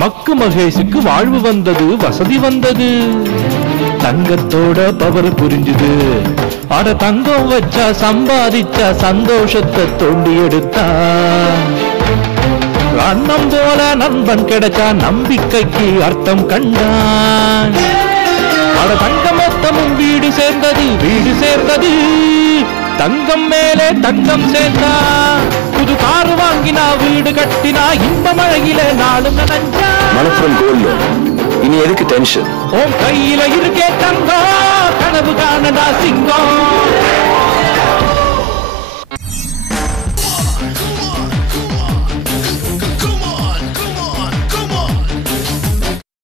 மக்கு மகேஷுக்கு வாழ்வு வந்தது, வசதி வந்தது. தங்கத்தோட பவர் புரிஞ்சுது. அட தங்கம் வச்சா சம்பாதிச்சா சந்தோஷத்தை தோண்டி எடுத்தா. அண்ணம் போல நண்பன் கிடைச்சா நம்பிக்கைக்கு அர்த்தம் கண்டான். அட தங்கம் மொத்தமும் வீடு சேர்ந்தது, வீடு சேர்ந்தது. தங்கம் மேலே தங்கம் சேர்ந்தா. புது காரு வாங்கினா, வீடு கட்டினா, இன்ப மழையில நாளும் நனைஞ்சா. மணப்புறம் கோல்டு, இனி எதுக்கு டென்ஷன்? உன் கையில இருக்கே தங்கம், கனவு காணடா சிங்கம்.